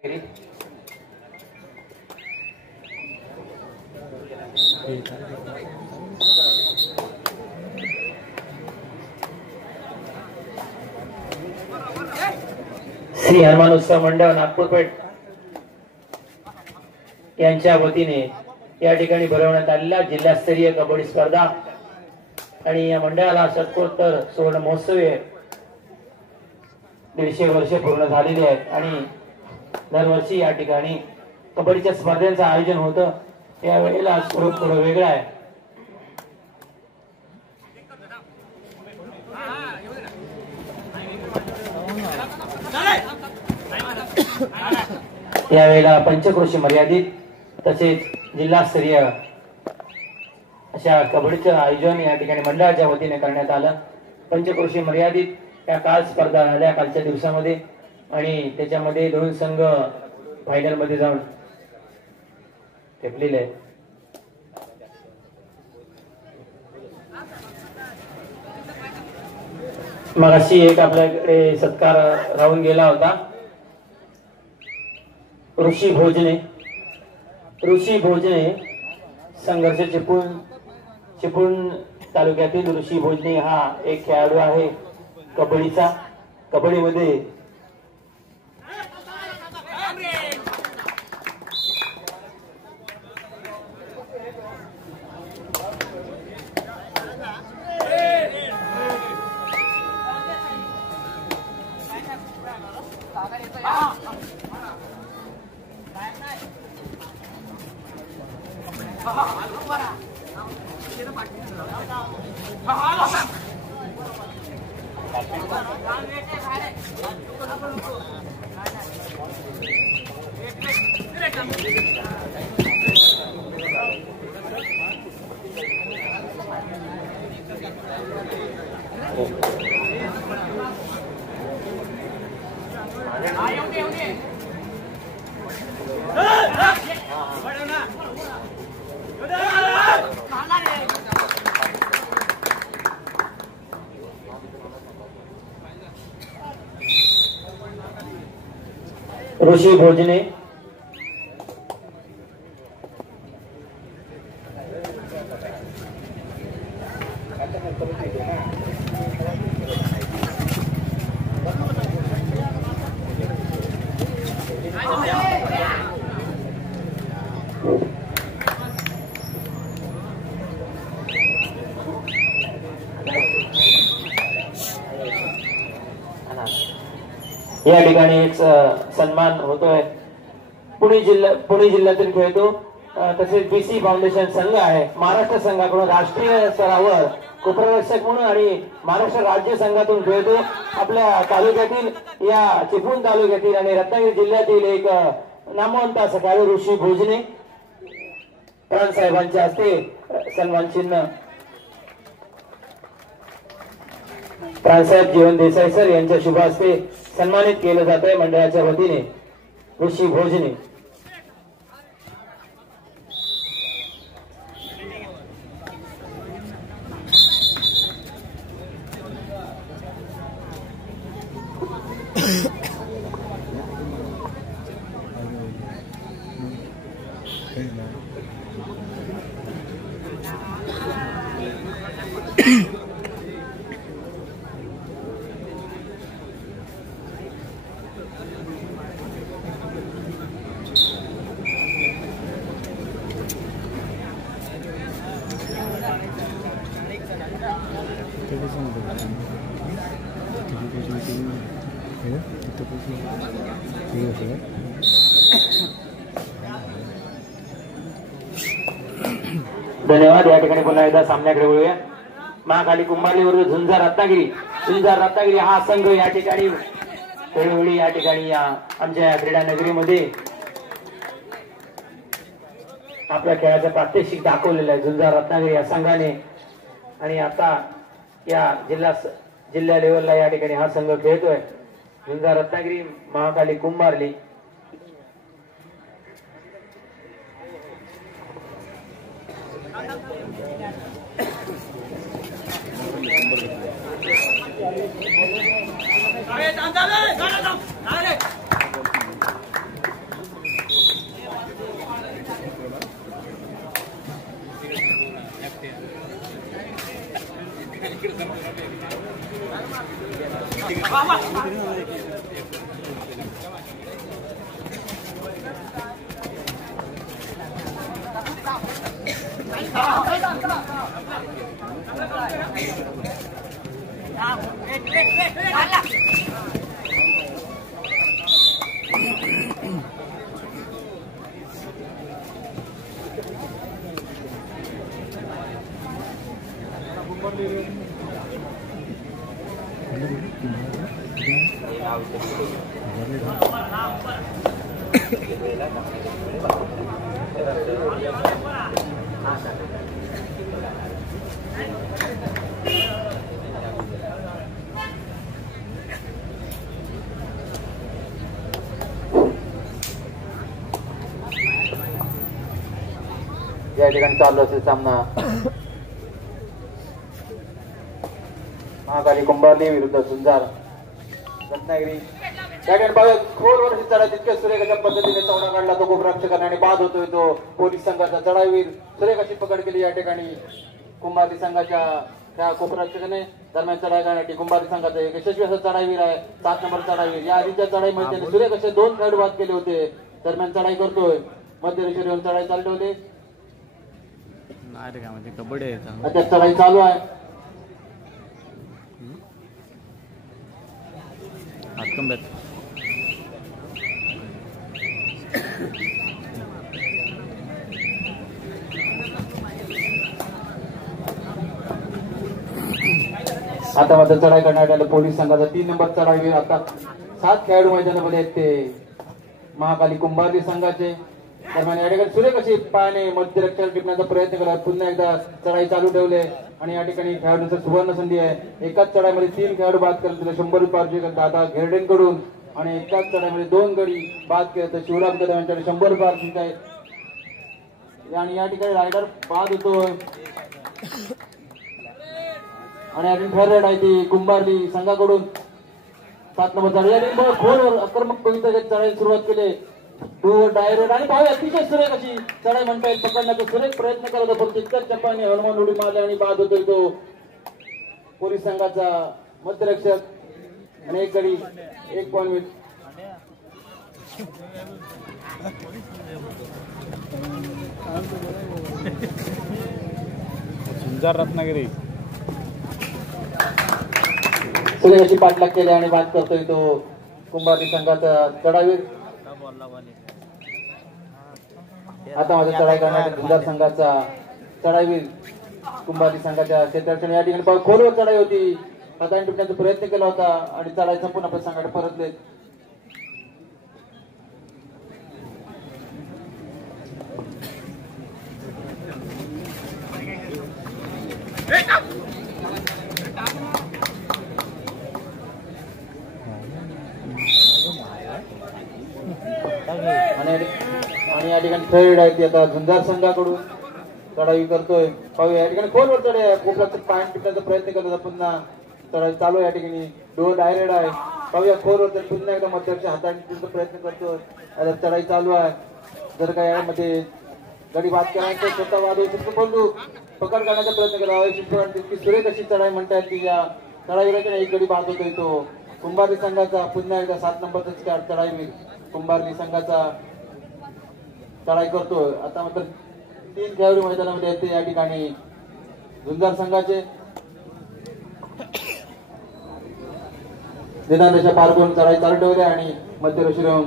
श्री हनुमान उत्सव मंडळ नागपूर पेठ यांच्या वतीने या ठिकाणी भरवण्यात आलेला जिल्हास्तरीय कबड्डी स्पर्धा आणि या मंडळाला शतकोत्तर सुवर्ण महोत्सव 150 वर्षे पूर्ण झालेली आहेत आणि दरवर्षी या ठिकाणी कबड्डीच्या स्पर्धांचं आयोजन होतं। या वेळेला स्वरूप थोडं वेगळं आहे। यावेळेला पंचक्रोशी मर्यादित तसेच जिल्हास्तरीय अशा कबड्डीचं आयोजन या ठिकाणी मंडळाच्या वतीने करण्यात आलं। पंचक्रोशी मर्यादित या काल स्पर्धा झाल्या कालच्या दिवसामध्ये आणि त्याच्यामध्ये 2 संघ फायनल मध्ये जाऊन टेपलेले आहेत। मगाशी एक आपल्याकडे सत्कार राहून गेला होता। ऋषी भोजने संघर्ष चिपळूण तालुक्यातील ऋषी भोजने हा एक खेळाडू आहे कबड्डीचा। कबड्डीमध्ये ऋषी भोजने या ठिकाणी एक सन्मान होतोय। पुणे जिल्ह्यातून खेळतो तसेच बीसी फाउंडेशन संघ आहे। महाराष्ट्र संघाकडून राष्ट्रीय स्तरावर उपरक्षक म्हणून आणि महाराष्ट्र राज्य संघातून खेळतो। आपल्या तालुक्यातील या चिपळूण तालुक्यातील आणि रत्नागिरी जिल्ह्यातील एक नामवंत असा खेळाडू ऋषी भोजने प्राण साहेबांच्या हस्ते सन्मान चिन्ह प्राणसाहेब जीवन देसाई सर यांच्या शुभ हस्ते सन्मानित केलं जात आहे मंडळाच्या वतीने ऋषी भोजने। धन्यवाद। या ठिकाणी पुन्हा एकदा सामन्याकडे वळूया। महाकाली कुंभारली विरुद्ध झुंजार रत्नागिरी हा संघ या ठिकाणी वेळोवेळी या ठिकाणी आमच्या क्रीडा नगरीमध्ये आपल्या खेळाचं प्रात्यक्षिक दाखवलेलं आहे झुंजार रत्नागिरी या संघाने आणि आता या जिल्हा लेवलला या ठिकाणी हा संघ खेळतोय। झुंजार रत्नागिरी महाकाली कुंभारली या ठिकाणी चालू असेल सामना महाकाली कुंभारली विरुद्ध झुंजार रत्नागिरी. या ठिकाणी बघा खोलवर चढा तितक्या सुरेख अशा पद्धतीने चौडा काढला तो गोपरक्षकाने आणि बाद होतोय तो पोलीस संघाचा चढावीर. सुरेख अशी पकड केली या ठिकाणी कुंभारली संघाच्या त्या गोपरक्षकाने. दरम्यान चढाई करण्यासाठी कुंभारली संघाचा एक यशस्वी असा चढावीर आहे 7 नंबर चढावीर. या आधीच्या चढाईमध्ये त्याने सुरेख असे 2 खेळाडू बाद केले होते. दरम्यान चढाई करतोय मध्य रेषेवर येऊन चढाई चालू ठेवते. कबड्डी आता चढाई चालू आहे. आता मात्र चढाई करण्यात आले पोलीस संघाचा 3 नंबर चढाई. आता 7 खेळाडू मैदानामध्ये आहेत ते महाकाली कुंभारली संघाचे. दरम्यान या ठिकाणी सुरेख अशी पायाने मध्यरक्षक टिपण्याचा प्रयत्न केला. पुन्हा एकदा चढाई चालू ठेवले आणि या ठिकाणी खेळाडूंचा सुवर्ण संधी आहे. एकाच चढाईमध्ये 3 खेळाडू बाद केले 100 रुपये पारितोषिक करतात. आता घेरडेंकडून आणि एकाच चढाईमध्ये 2 गडी बाद केले तर शिवराम कदम यांच्याकडे 100 रुपये पारितोषिक आहे. आणि या ठिकाणी रायडर बाद होतोय आणि या ठिकाणी फेअर रेड आहे ती कुंभारली संघाकडून 7 नंबर चढाई. या ठिकाणी खोलवर आक्रमक चढाई सुरुवात केली. डायरेक्ट आणि भाऊ अतिशय सुरेख अशी चढाई म्हणता येईल. पकडण्याचा सुरेख प्रयत्न करत होता पण तितक्याच चप्पाने हनुमान उडी मारले आणि बाद होतोय तो पोलीस संघाचा मध्यरक्षक आणि एक गडी 1 पॉईंट. झुंजार रत्नागिरी सुरेख अशी पाठलाग केली आणि बाद करतोय तो कुंभारली संघाचा चढावीर. आता माझ्या चढाई करण्यासाठी झुंजार संघाचा चढावीर कुंभारली संघाच्या क्षेत्रात. या ठिकाणी खोलवर चढाई होती. पदाने टिपण्याचा प्रयत्न केला होता आणि चढाई संपूर्ण आपल्या संघाकडे परतले. आणि या ठिकाणी थर्ड आहे ती आता झुंजार संघाकडून चढाई करतोय. पाहूया या ठिकाणी खोलवर चढाई कोपऱ्याचं पाय टिपण्याचा प्रयत्न करत होता. पुन्हा चढाई चालू आहे. या ठिकाणी डोर डायरेक्ट आहे. पाहूया खोलवर तर पुन्हा एकदा मध्यरच्या हाताने प्रयत्न करतोय. आता चढाई चालू आहे. जर का यामध्ये गडी बाद केल्यानंतर स्वतः वाद होऊ शकतो परंतु पकड करण्याचा प्रयत्न केला. तितकी सुरेख अशी चढाई म्हणतात की या चढाईवर एक गडी बाद होतोय तो कुंभारली संघाचा. पुन्हा एकदा 7 नंबरचा चढाई कुंभारली संघाचा चढाई करतोय. आता मात्र 3 खेळाडू मैदानामध्ये येते या ठिकाणी झुंजार संघाचे. निदानच्या पार करून चढाई चालू ठेवली आणि मध्य रेषेवर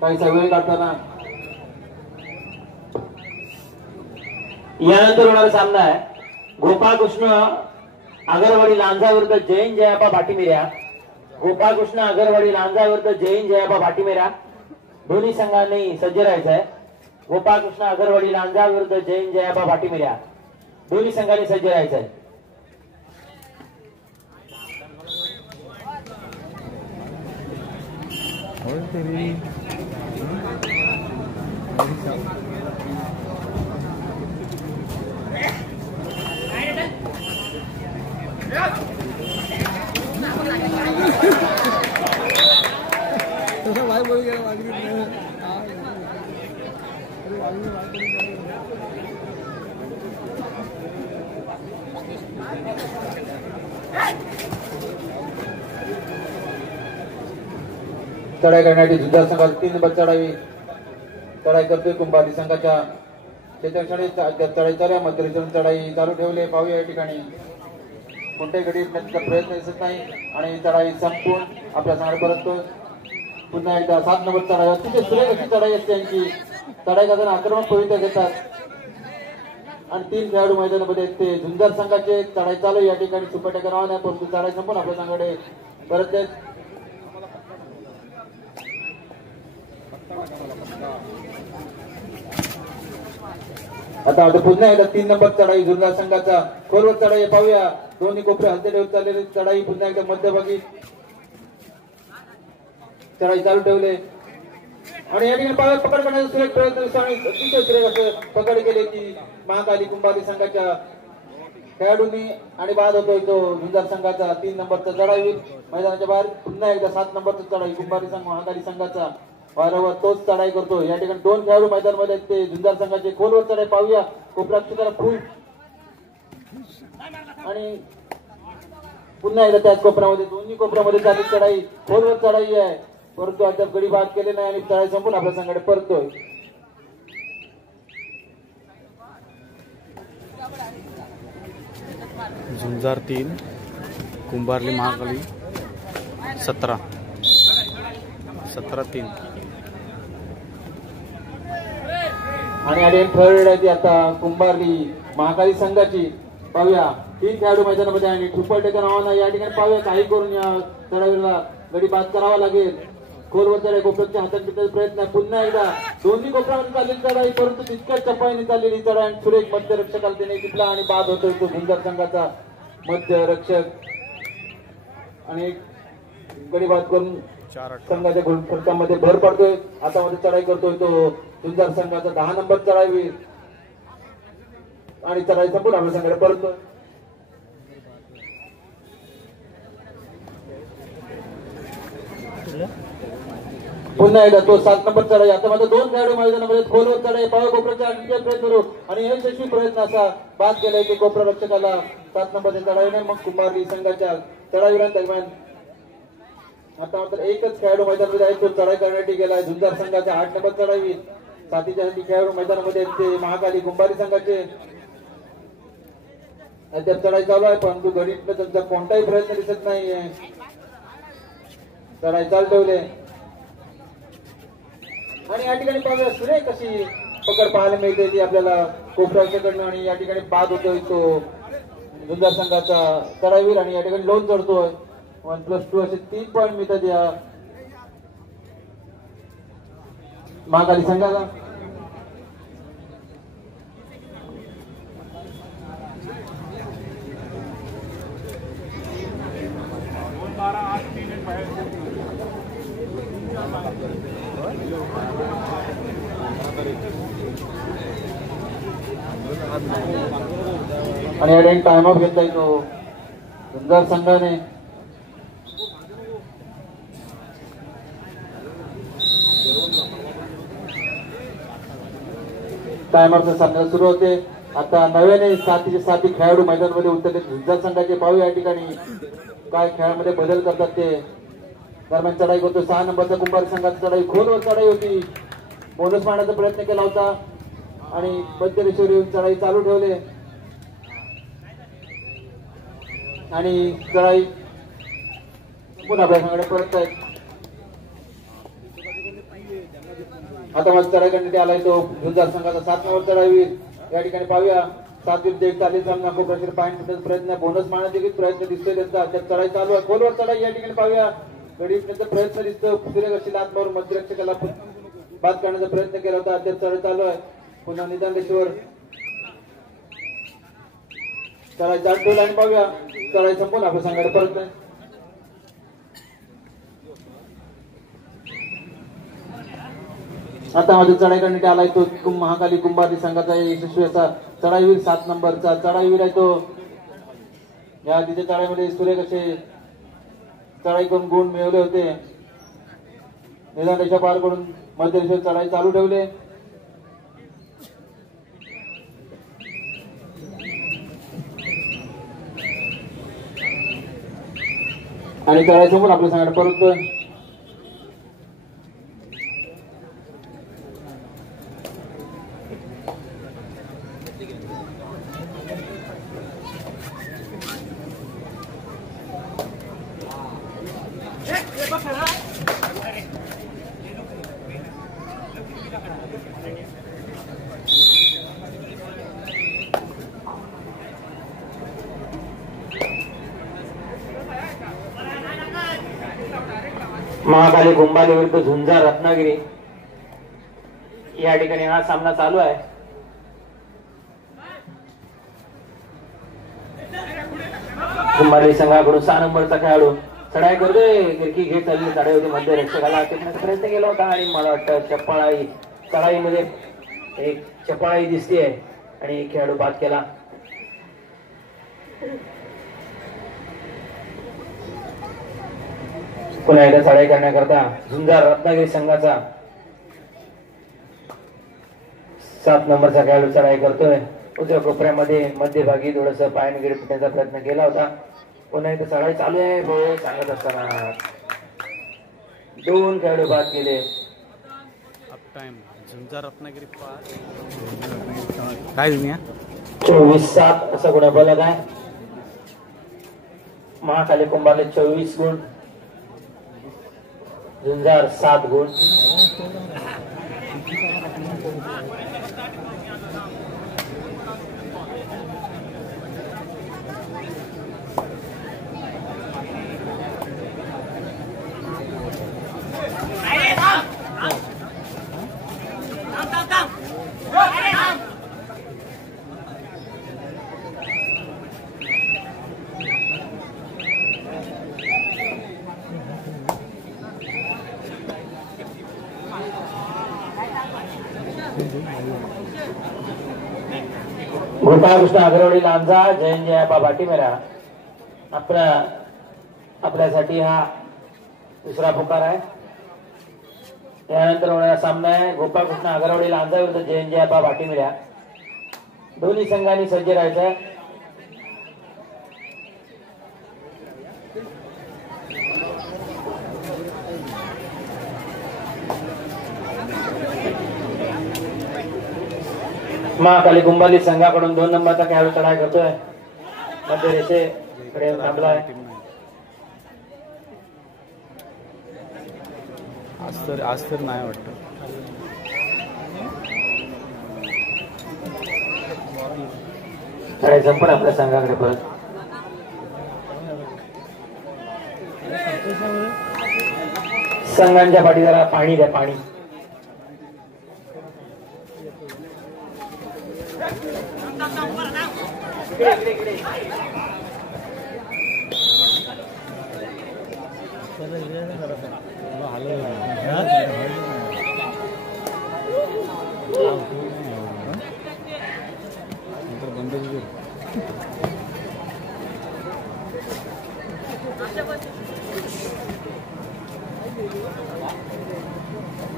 काहीसा वेळ काढताना यानंतर होणारा सामना आहे गोपाळकृष्ण आगरवाडी लांजा विरुद्ध जैन जयापा भाटीमेरा. गोपाळकृष्ण आगरवाडी लांजा विरुद्ध जैन जयापा भाटीमेरा. दोन्ही संघांनी सज्ज राहायचं आहे. गोपाळकृष्ण आगरवाडी लांजा विरुद्ध जैन जयापा भाटीमेरा. दोन्ही संघांनी सज्ज राहायचं आहे. चढाई करण्यासाठी जुन्नर संघाची 3 नंबर चढाई करतोय कुंभारली संघाच्या चढाई चालू आहे. मध्यरेषेवरून चढाई चालू ठेवले. पाहूया या ठिकाणी कोणत्याही गडी येण्याचा प्रयत्न दिसत नाही आणि चढाई संपून आपल्या संघाला परततो. पुन्हा एकदा 7 नंबर चढाई अतिशय सुरेख अशी चढाई असते यांची. चढाई करताना आक्रमक भूमिका घेतात आणि 3 खेळाडू मैदानामध्ये ते जुन्नर संघाचे चढाई चालू या ठिकाणी सुपर टॅकर ऑन आहे, परंतु चढाई संपून आपल्या संघाकडे परत आता पुन्हा एकदा 3 नंबर चढाई जुन्नर संघाचा खोलवर चढाई पाहूया. दोन्ही कोपरे हलते ठेवत चाललेली चढाई पुन्हा एकदा मध्यभागी चढाई चालू ठेवले आणि या ठिकाणी पाहूया पकड करण्याचा सुरेख प्रयत्न आणि अतिशय सुरेख असं पकड केले की महाकाली कुंभारली संघाच्या खेळाडूंनी आणि बाद होतोय तो जुन्नर संघाचा 3 नंबरचा चढाई मैदानाच्या बाहेर. पुन्हा एकदा 7 नंबरचा चढाई कुंभारली संघ महाकाली संघाचा वारंवार तोच चढाई करतो. या ठिकाणी 2 खेळाडू मैदानामध्ये ते जुन्नर संघाचे खोलवर चढाई पाहूया. कोपऱ्याक्षराला फुल आणि पुन्हा एकदा त्याच कोपऱ्यामध्ये दोन्ही कोपऱ्यामध्ये झाली चढाई खोलवर चढाई आहे, परंतु अद्याप गडी बाद केले नाही आणि चढाई संपून आपल्या संघाकडे परतोय. झुंजार 3 कुंभारली महाकाली 17-3 आणि अडेन थर्ड आहे ती आता कुंभारली महाकाली संघाची. पाहूया 3 खेळाडू मैदानामध्ये आणि ट्रिपल टेकर ऑन आहे. या ठिकाणी पाहूया काही करून या चढाईला गडी बाद करावा लागेल. खोलवर चढाई कोपऱ्याच्या हातात घेण्याचा प्रयत्न आहे. पुन्हा एकदा दोन्ही कोपऱ्यामध्ये चाललेली चढाई, परंतु तितक्या चपाईने चाललेली चढाई सुरेख मध्यरक्षकाला त्याने टिपला आणि बाद होतोय तो जुन्नर संघाचा मध्यरक्षक आणि गडी बाद करून संघाच्या खर्चामध्ये भर पडतोय. आता मध्ये चढाई करतोय तो जुन्नर संघाचा 10 नंबर चढाई आणि चढाई संपून आपल्या संघाकडे परतोय. पुन्हा एकदा तो 7 नंबर चढाई. आता मात्र 2 खेळाडू मैदानामध्ये खोलवर चढाई पाव कोपऱ्याच्या आणखी प्रयत्न करू आणि यशस्वी प्रयत्न असा बाद केलाय की कोपरा रक्षकाला 7 नंबरच्या चढाईने मग कुंभारली संघाच्या चढाईदरम्यान आता मात्र एकच खेळाडू मैदानामध्ये आहे, तो चढाई करण्यासाठी गेलाय. जुन्नर संघाच्या 8 नंबर चढाई. साथीच्या खेळाडू मैदानामध्ये ते महाकाली कुंभारली संघाचे अद्याप चढाई चालू आहे, परंतु गडीतनं त्यांचा कोणताही प्रयत्न दिसत नाहीये. चढाई चालू ठेवले आणि या ठिकाणी पाहूया सुरेख अशी पकड पाहायला मिळते ती आपल्याला कोपऱ्याच्याकडनं आणि या ठिकाणी बाद होतोय तो जुन्नर संघाचा चढाईवीर आणि या ठिकाणी लोन चढतोय. 1+2 असे 3 पॉईंट मिळतात या महाकाली संघाला. आणि या टाइम ऑफ घेतलाय तो जुन्नर संघाने. टायमरचा सामना सुरू होते. आता नव्याने साथी खेळाडू मैदानामध्ये उतरले जुन्नर संघाचे. पाहू या ठिकाणी काय खेळामध्ये बदल करतात ते. दरम्यान चढाई करतो 6 नंबरचा कुंभारली संघाची चढाई खोलवर चढाई होती. बोनस मारण्याचा प्रयत्न केला होता आणि मध्यरेषेवर येऊन चढाई चालू ठेवले आणि चढाई पुन्हा आपल्या संघाकडे परत आहेत. आता माझा चढाई करण्यात आलाय तो जुन्नर संघाचा 7 नंबर चढाईवीर. या ठिकाणी पाहूया 7-1 चालली सामना कोपऱ्याचे पॉईंट मिळण्याचा प्रयत्न, बोनस मारण्याचा देखील प्रयत्न दिसतोय त्यांचा. त्यात चढाई चालू आहे. खोलवर चढाई या ठिकाणी पाहूया गडी प्रयत्न दिसतो. सुरेख अशी लात मारून मध्यरक्षकाला बाद करण्याचा प्रयत्न केला होता. त्यात चढाई चालू आहे. पुन्हा निदान रेषेवर चढाई चालू ठेवली आणि पाहूया चढाई संपून आपल्या संघाकडे परत आहे. आता माझा चढाई करण्यात आलाय तो महाकाली कुंभारली संघाचा यशस्वी असा चढाईवीर 7 नंबरचा चढाईवीर आहे तो. या आधीच्या चढाईमध्ये सुरेख असे चढाई करून गुण मिळवले होते. निदान रेषा पार करून मध्य रेषेवर चढाई चालू ठेवले. आणि तळासमोर आपल्या संघात परत महाकाली कुंभारली विरुद्ध झुंजार रत्नागिरी या ठिकाणी हा सामना चालू आहे. कुंभारली संघाकडून 6 नंबरचा खेळाडू चढाई करतोय. गिरकी घेत चालली चढाई होती मध्ये रक्षकाला टिकण्याचा प्रयत्न केला होता आणि मला वाटतं चप्पाळाई चढाईमध्ये एक चप्पाळाई दिसतेय आणि खेळाडू बाद केला. पुन्हा एकदा चढाई करण्याकरता झुंजार रत्नागिरी संघाचा 7 नंबरचा खेळाडू चढाई करतोय. उजव्या कोपऱ्यामध्ये मध्यभागी थोडस पायाने गिरी पिटण्याचा प्रयत्न केला होता. पुन्हा एकदा चढाई चालू आहे. हो सांगत असताना 2 खेळाडू बाद केले. झुंजार रत्नागिरी काय दुनिया 24-7 असा गुणफलक आहे. महाकाली कुंभारले 24 गुण, झुंजार 7 गुण. गोपाळकृष्ण अग्रवाडी लांजा, जैन जयापा भाटीमेरा आपल्यासाठी हा दुसरा पुकार आहे. त्यानंतर होणारा सामना आहे गोपाळकृष्ण अग्रवाडी लांजा विरुद्ध जैन जयापा भाटीमेरा. दोन्ही संघांनी सज्ज राहायचं. महाकाली कुंभारली संघाकडून 2 नंबरचा खेळाडू चढाई करतोय. मध्य रेषेकडे थांबलाय. आज तर नाही वाटतं. चढाई संपण आपल्या संघाकडे परत. संघांच्या पाठी जरा पाणी द्या, पाणी.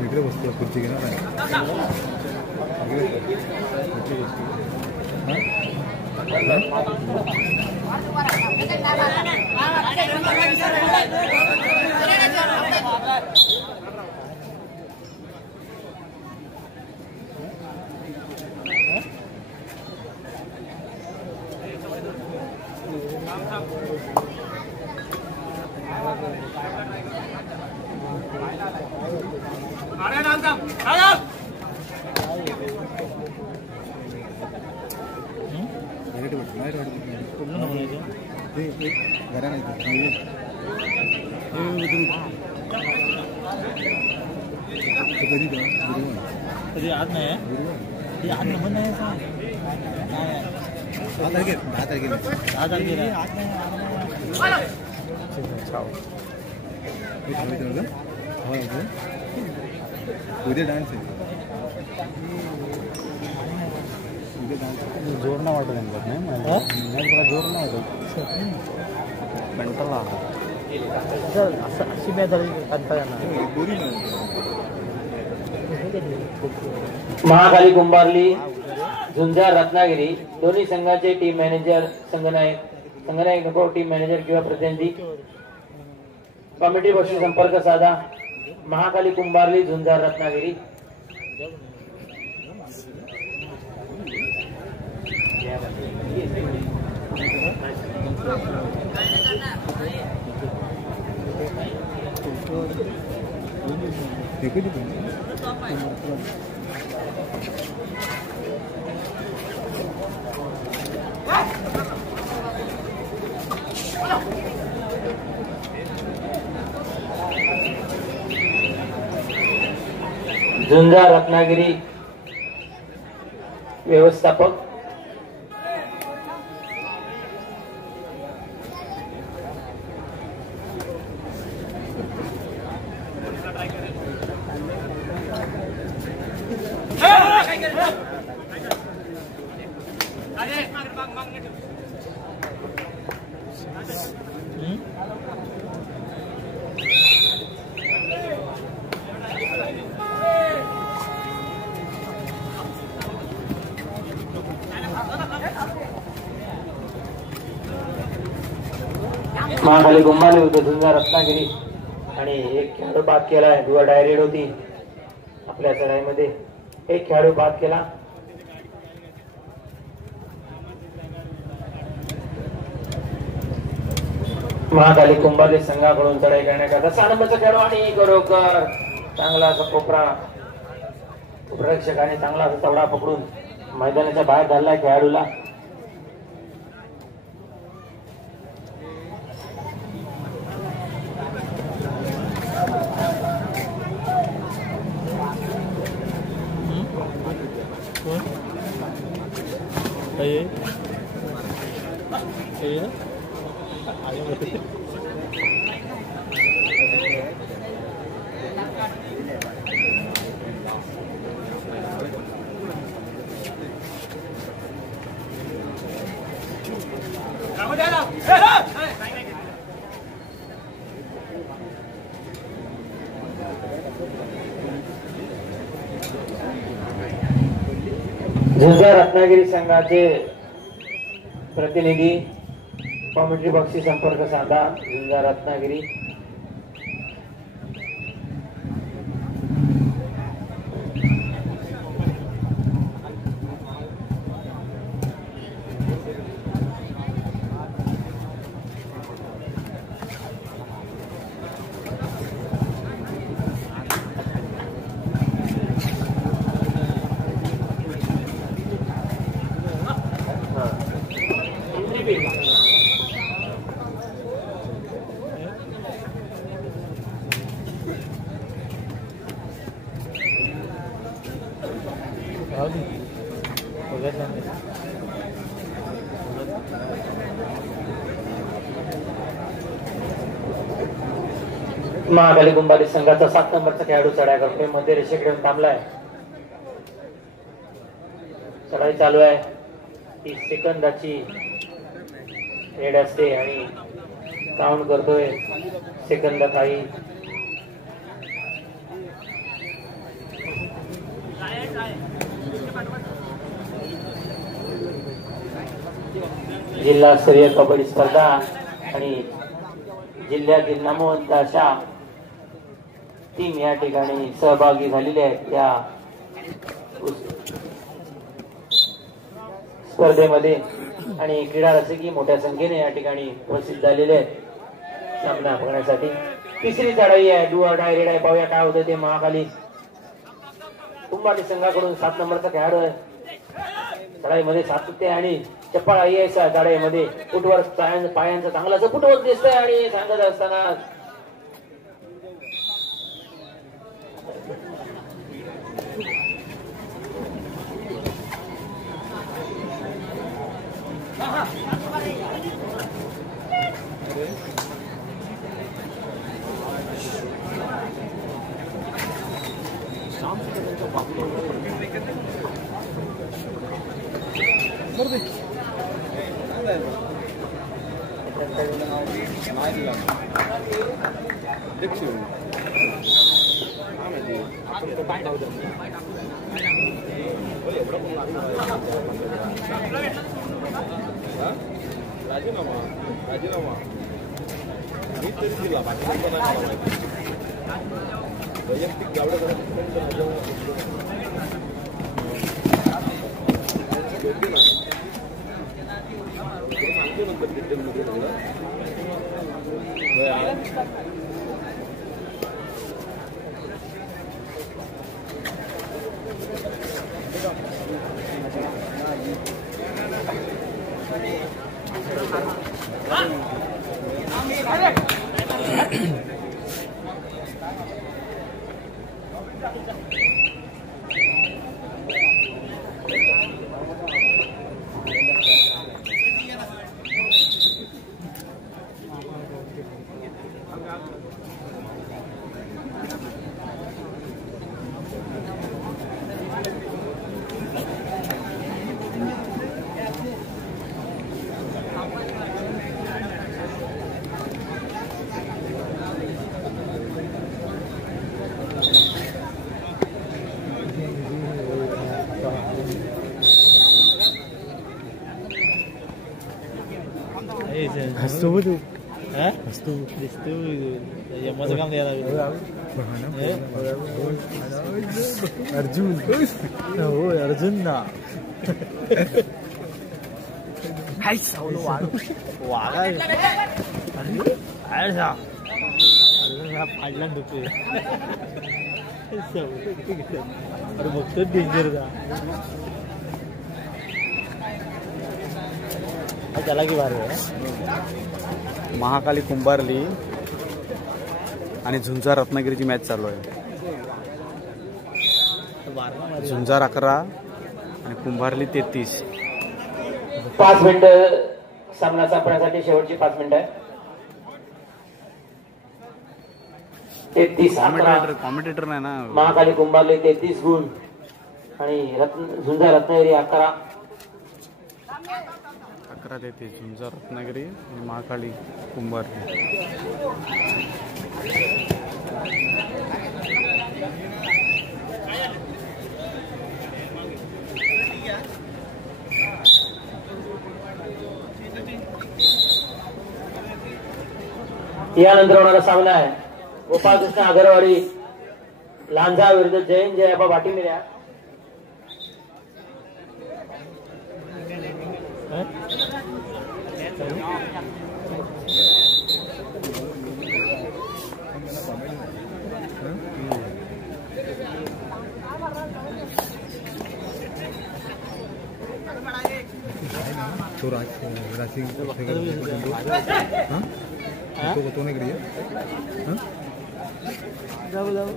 इकडे बसतो खुर्ची घेणार कधी आज नाही ते आज नंबर नाही 10 तारखेला उद्या डान्स आहे. जोर ना वाटत नाही मला जोर ना वाटत कंटाळा अशी बेदारी कंटाळा महाकाली कुंभारली झुंजार रत्नागिरी दोन्ही संघाचे टीम मॅनेजर संघनायक नको टीम मॅनेजर किंवा प्रतिनिधी कमिटी बक्षीस संपर्क साधा महाकाली कुंभारली झुंजार रत्नागिरी. झुंजार रत्नागिरी व्यवस्थापक महाकाली कुंभारली होते झुंजार रत्नागिरी. आणि एक खेळाडू बाद केलाय. दुवा डायरेक्ट होती आपल्या चढाईमध्ये. एक खेळाडू बाद केला. महाकाली कुंभारली संघाकडून चढाई करण्याकरता 6 नंबरचा खेळाडू आणि गरोकर चांगला असा कोपरा प्रेक्षकाने चांगला असा तवडा पकडून मैदानाच्या बाहेर घाललाय खेळाडूला. झुंजार रत्नागिरी संघाचे प्रतिनिधी कॉमेंट्री बक्षीस संपर्क साधा झुंजार रत्नागिरी. महाकाली कुंभारली संघाचा 7 नंबरचा खेळाडू चढाई करतोय. मध्ये रेषेकडे थांबलाय. चढाई चालू आहे. 30 सेकंदाची रेड असते आणि काउंट करतोय सेकंद काही. जिल्हास्तरीय कबड्डी स्पर्धा आणि जिल्ह्यातील नामवंत अशा टीम या ठिकाणी सहभागी झालेले आहेत या स्पर्धेमध्ये. आणि क्रीडा रसिकी मोठ्या संख्येने या ठिकाणी उपस्थित झालेले आहेत सामना बघण्यासाठी. तिसरी चढाई आहे. डू ऑर डाय रेड आहे. पाहूया काय होतं ते. महाकाली कुंभारली संघाकडून 7 नंबरचा खेळाडू आहे. चढाईमध्ये सातत्य आणि चप्पळ आई आहे. चढाईमध्ये फुटवर्क पायांचा चांगला असं फुटवर्क दिसतंय. आणि सांगत असताना हसतो तू हसतो दिसतो यमाचं काम द्यायला अर्जुन हो अर्जुन ना वागा फाडला डुके अरे बघतो डेंजर त्याला की बार महाकाली कुंभारली आणि झुंजार रत्नागिरीची मॅच चालू आहे. झुंजार 11 आणि कुंभारली 33. 5 मिनिटं सामना संपण्यासाठी शेवटची 5 मिनिटं आहे. 33 कॉमेंटेटर नाही ना. महाकाली कुंभारली 33 गुण आणि झुंजार रत्नागिरी 11. 11 देते झुंजार रत्नागिरी आणि महाकाली कुंभारली. यानंतर होणारा सामना आहे गोपाळकृष्ण आगरवाडी लांजा विरुद्ध जैन जयाबा भाटीमिऱ्या. तो नहीं करिए जाओ जाओ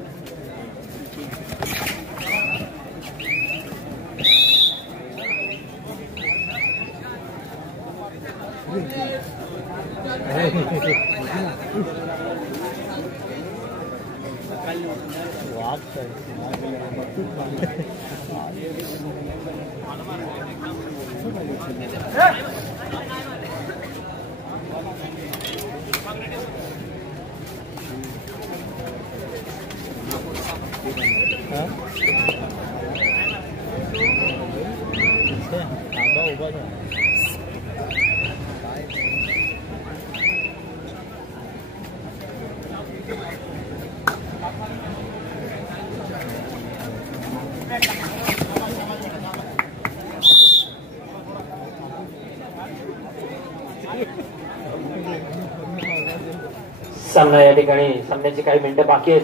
सामना या ठिकाणी सामन्याची काही मिनिटं बाकी आहेत.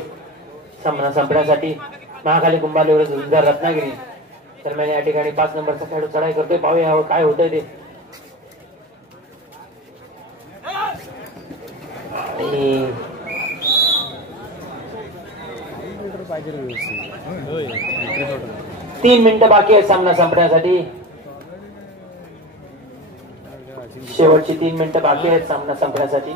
सामना संपण्यासाठी महाकाली कुंभारली विरुद्ध झुंजार रत्नागिरी दरम्यान या ठिकाणी 5 नंबरचा खेळाडू चढाई करतोय. पाहूया काय होतंय ते. आणि 3 मिनिटं बाकी आहेत सामना संपण्यासाठी. शेवटची 3 मिनिटं बाकी आहेत सामना संपण्यासाठी.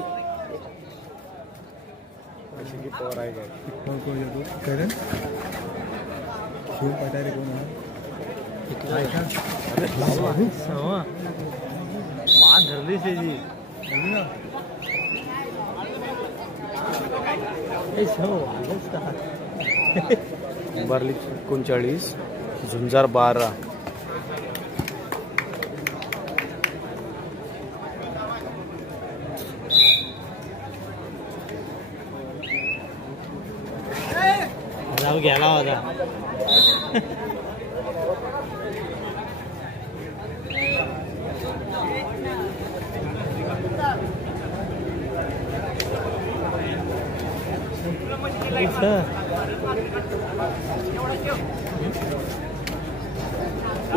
धरली कुंभारली 39 झुंजार 12. नाव घ्यायला होता.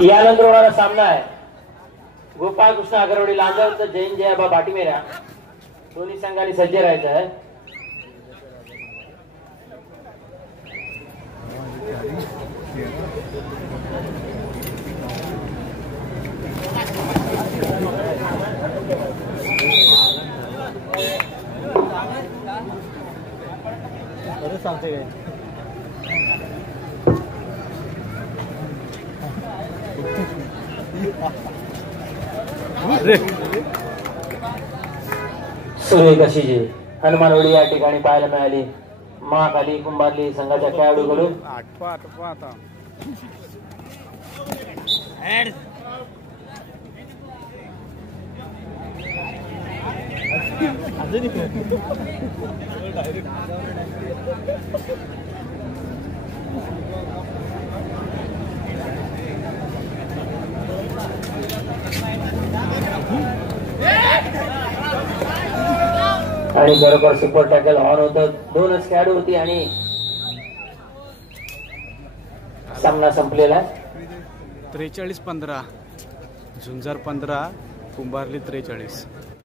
यानंतर होणारा सामना आहे गोपाळ कृष्ण अगरवाडी लांजावरचा जैन जयाबा बाटीमेरा. दोन्ही संघांनी सज्ज राहायचं आहे. सांगते काय सुरेख अशी जी हनुमानवाडी या ठिकाणी पाहायला मिळाली. महाकाली कुंभारली संघाच्या खेळाडूकडून आठवा आता आणि बरोबर सुपर टॅकल ऑन होतं. दोनच खेळाडू होती आणि सामना संपलेला. 43-15 झुंजार 15 कुंभारली 43.